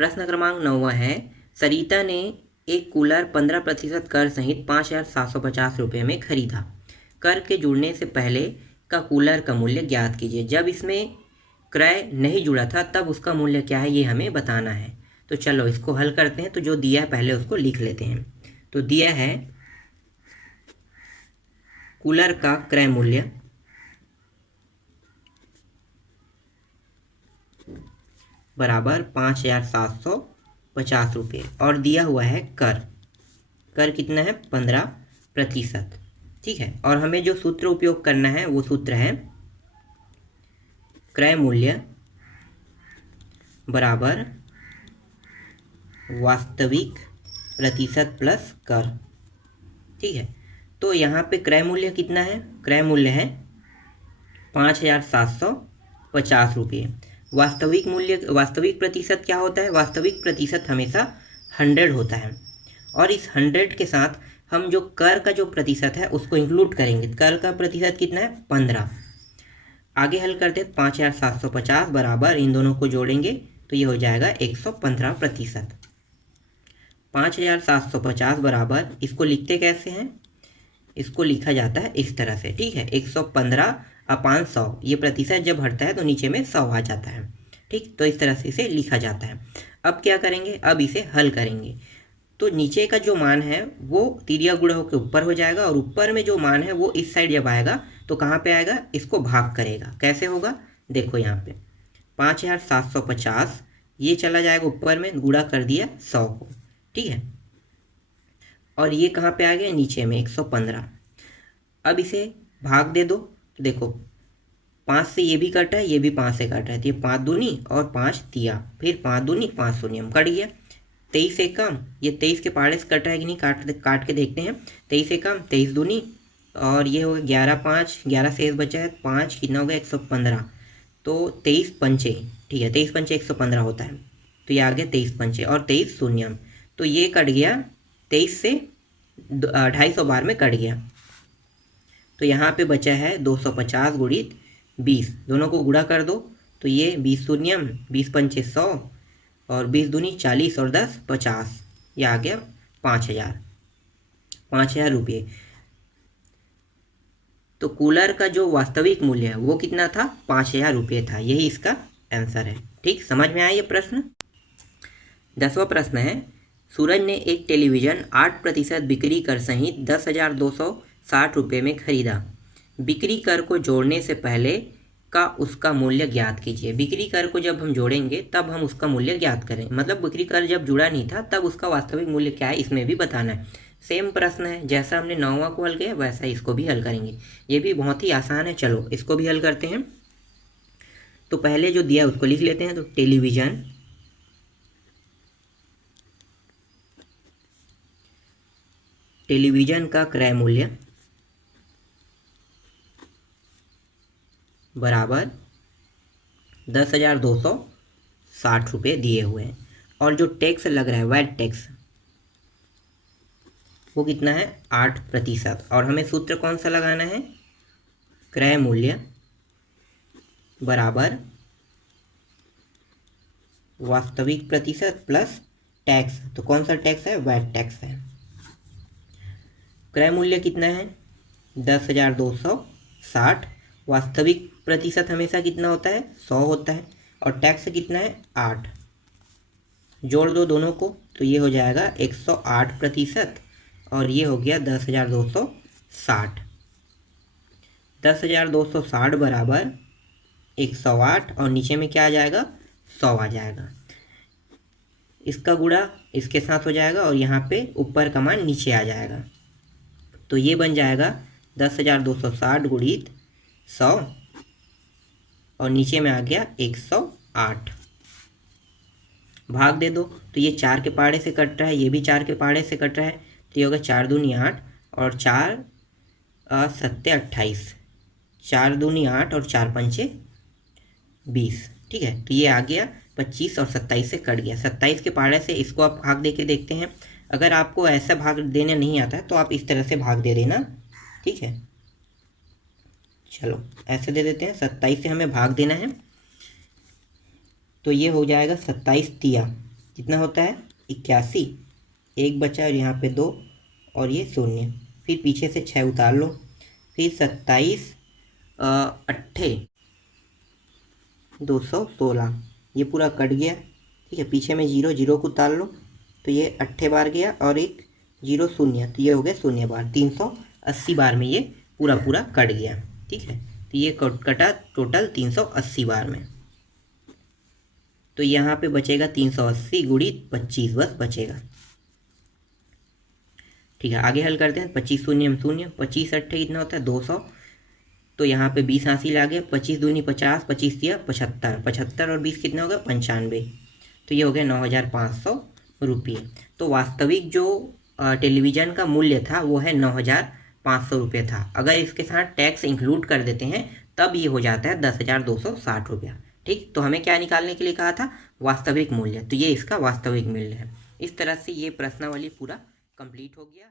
प्रश्न क्रमांक 9 है, सरिता ने एक कूलर 15% कर सहित 5,750 रुपये में खरीदा। कर के जुड़ने से पहले का कूलर का मूल्य ज्ञात कीजिए। जब इसमें क्रय नहीं जुड़ा था तब उसका मूल्य क्या है ये हमें बताना है। तो चलो इसको हल करते हैं। तो जो दिया है पहले उसको लिख लेते हैं। तो दिया है कूलर का क्रय मूल्य बराबर 5,750 रुपये और दिया हुआ है कर कितना है 15%। ठीक है, और हमें जो सूत्र उपयोग करना है वो सूत्र है क्रय मूल्य बराबर वास्तविक प्रतिशत प्लस कर। ठीक है, तो यहाँ पे क्रय मूल्य कितना है? क्रय मूल्य है 5,750 रुपये। वास्तविक प्रतिशत क्या होता है? वास्तविक प्रतिशत हमेशा 100 होता है और इस 100 के साथ हम जो कर का जो प्रतिशत है उसको इंक्लूड करेंगे। कर का प्रतिशत कितना है? 15। आगे हल करते हैं। 5,750 बराबर इन दोनों को जोड़ेंगे तो ये हो जाएगा 115%। 5,750 बराबर, इसको लिखते कैसे हैं? इसको लिखा जाता है इस तरह से। ठीक है, 115/100, ये प्रतिशत जब हटता है तो नीचे में 100 आ जाता है। ठीक, तो इस तरह से इसे लिखा जाता है। अब क्या करेंगे? अब इसे हल करेंगे। तो नीचे का जो मान है वो तिरिया गुणा होकर ऊपर हो जाएगा और ऊपर में जो मान है वो इस साइड जब आएगा तो कहाँ पे आएगा? इसको भाग करेगा। कैसे होगा? देखो यहाँ पे 5,750 ये चला जाएगा ऊपर में, गुणा कर दिया 100 को। ठीक है, और ये कहाँ पे आ गया? नीचे में 115। अब इसे भाग दे दो तो देखो 5 से ये भी कटा है, ये भी 5 से कट रहा है, तो ये 5 दूनी और 5 तिया, फिर 5 दूनी 5 शून्यम कट गया। 23 से कम, ये 23 के पाड़े से कट रहा है कि नहीं, काट के देखते हैं। 23 से कम 23 दूनी और ये हो गया 11/5, 11 शेष बचा है 5, कितना हो गया? 115। तो 23 पंचे, ठीक है, 23 पंचे 115 होता है, तो ये आ गया 23 पंचे और 23 शून्यम, तो ये कट गया 23 से 250 बार में कट गया। तो यहाँ पे बचा है 250 गुणित 20, दोनों को गुणा कर दो तो ये 20 शून्यम, 20 पंचे 100 और 20 दूनी 40 और 10 50, ये आ गया 5,000 रुपये। तो कूलर का जो वास्तविक मूल्य है वो कितना था? 5,000 रुपये था। यही इसका आंसर है। ठीक, समझ में आया ये प्रश्न। 10वां प्रश्न है, सूरज ने एक टेलीविज़न 8% बिक्री कर सहित 10,260 रुपये में खरीदा। बिक्री कर को जोड़ने से पहले का उसका मूल्य ज्ञात कीजिए। बिक्री कर को जब हम जोड़ेंगे तब हम उसका मूल्य ज्ञात करें, मतलब बिक्री कर जब जुड़ा नहीं था तब उसका वास्तविक मूल्य क्या है इसमें भी बताना है। सेम प्रश्न है, जैसा हमने 9वां को हल किया वैसा इसको भी हल करेंगे। ये भी बहुत ही आसान है। चलो इसको भी हल करते हैं। तो पहले जो दिया उसको लिख लेते हैं। तो टेलीविज़न का क्रय मूल्य बराबर 10,260 रुपये दिए हुए हैं और जो टैक्स लग रहा है वैट टैक्स वो कितना है? 8%। और हमें सूत्र कौन सा लगाना है? क्रय मूल्य बराबर वास्तविक प्रतिशत प्लस टैक्स। तो कौन सा टैक्स है? वैट टैक्स है। क्रय मूल्य कितना है? 10,260। वास्तविक प्रतिशत हमेशा कितना होता है? 100 होता है। और टैक्स कितना है? 8। जोड़ दो दोनों को तो ये हो जाएगा 108% और ये हो गया 10,260। 10,260 बराबर 108 और नीचे में क्या आ जाएगा? 100 आ जाएगा। इसका गुणा इसके साथ हो जाएगा और यहाँ पे ऊपर का मान नीचे आ जाएगा। तो ये बन जाएगा 10,260 गुणित 100 और नीचे में आ गया 108। भाग दे दो तो ये 4 के पाड़े से कट रहा है, ये भी 4 के पाड़े से कट रहा है, तो ये होगा 4 दूनी 8 और 4 7 28, 4 दूनी 8 और 4 पंचे 20। ठीक है, तो ये आ गया 25 और 27 से कट गया। 27 के पाड़े से इसको आप भाग दे के देखते हैं। अगर आपको ऐसा भाग देने नहीं आता है तो आप इस तरह से भाग दे देना। ठीक है, चलो ऐसे दे देते हैं। 27 से हमें भाग देना है तो ये हो जाएगा 27 तिया कितना होता है 81, एक बचा और यहाँ पे 2 और ये 0, फिर पीछे से 6 उतार लो, फिर 27 अट्ठे 216, ये पूरा कट गया। ठीक है, पीछे में 0 0 को उतार लो तो ये 8 बार गया और एक 0 0, तो ये हो गया 0 बार, 380 बार में ये पूरा पूरा कट गया। ठीक है, तो ये कटा टोटल 380 बार में। तो यहाँ पे बचेगा 380 गुणी 25 बस बचेगा। ठीक है, आगे हल करते हैं। 25 शून्य 0, 25 अट्ठे कितना होता है 200, तो यहाँ पे 20 हासिल आ गया, 25 दूनी 50, 25 दिया 75, 75 और 20 कितना होगा 95, तो ये हो गया 9,500 रुपये। तो वास्तविक जो टेलीविज़न का मूल्य था वो है 9,500 रुपये था। अगर इसके साथ टैक्स इंक्लूड कर देते हैं तब ये हो जाता है 10,260 रुपया। ठीक, तो हमें क्या निकालने के लिए कहा था, वास्तविक मूल्य, तो ये इसका वास्तविक मूल्य है। इस तरह से ये प्रश्नावली पूरा कंप्लीट हो गया।